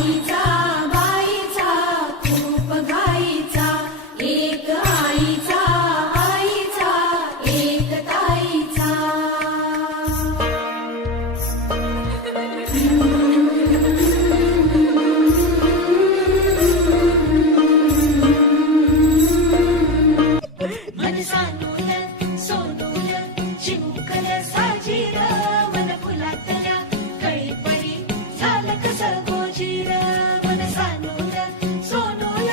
आईचा बाईचा खूप घाईचा, एक आईचा आईचा एक ताईचा. मन सानूल सोनूल चिमुकल साजीर, मन फुलातल्या कळीपळी झालं कसं गोजीर. मन सानूल सोनूल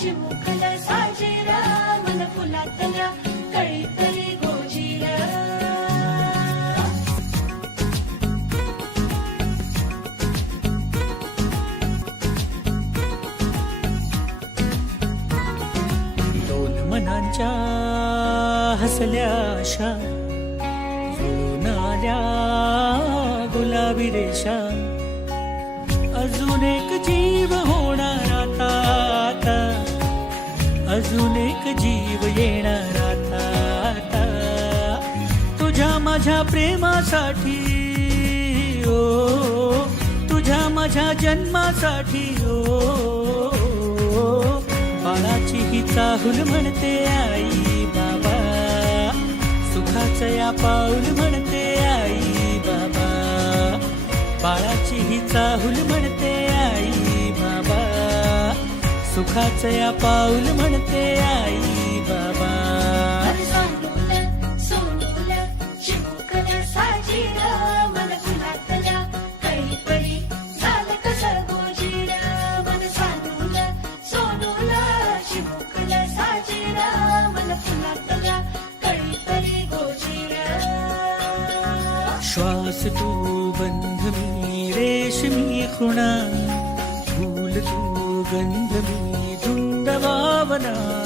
चिमुकल साजीर, मन फुलातल्या कळीपळी गोजीर. दोन मनांच्या हसल्या आशा, जुळून आल्या गुलाबी रेषा. अजून एक जीव होणार आता आता, अजून एक जीव येणार आता आता. तुझ्या माझ्या प्रेमासाठी ओ, तुझ्या माझ्या जन्मासाठी ओ. बाळाची ही चाहूल म्हणते आई बाबा, सुखाचं या पाऊल म्हणते आई बाबा. बाळाची ही चाहूल म्हणते आई बाबा, सुखाचं या पाऊल म्हणते आई बाबा. मन सानूल सोनूल चिमुकल साजीर, मन फुलातल्या कळीपळी झालं कसं गोजीर. मन सानूल सोनूल चिमुकल साजीर, मन फुलातल्या कळीपळी गोजीर. श्वास तू बंध मी रेशमी खुणा, फूल तू गंध मी धुंद भावना.